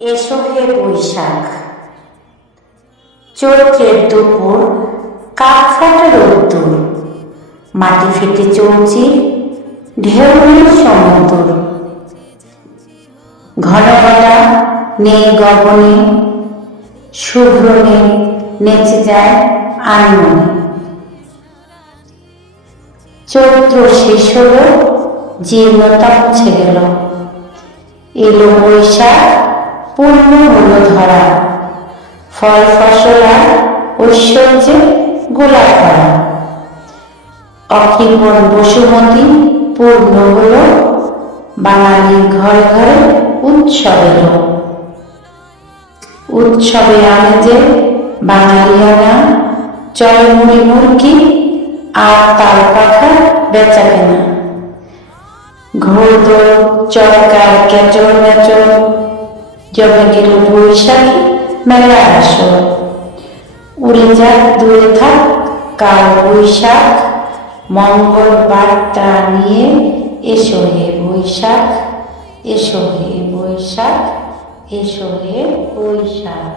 এসো হে বৈশাখ। চৈত্রের দুপুর, কাক ফাটা রোদ্দুর, মাটি ফেটে চৌচি, ঢেউ নেই সমুদ্র। ঘনঘটা নেই গগনে, শুভ্র নেই নেচে যায় আনমনে। চৈত্র শেষ হলো, জীর্ণতা মুছে গেল, এলো বৈশাখ, পূর্ণ হলো ধরা, ফল ফসল আর ঐশ্বর্যে গোলাপ ভরা। অকৃপণ বসুমতী পূর্ণ হলো, বাঙালির ঘরে ঘরে উৎসব এলো। উৎসবে আমেজে বাঙালিয়ানা, চলে মুড়ি মুরগি আর তাল পাখা বেচা কেনা। ঘোড়দৌড় চরকার কেচর মেচর, জমে গেল বৈশাখী মেলা আসর। উড়ে যাক দূরে থাক কাল বৈশাখ, মঙ্গল বার্তা নিয়ে এসো হে বৈশাখ, এসো হে বৈশাখ, এসো হে বৈশাখ।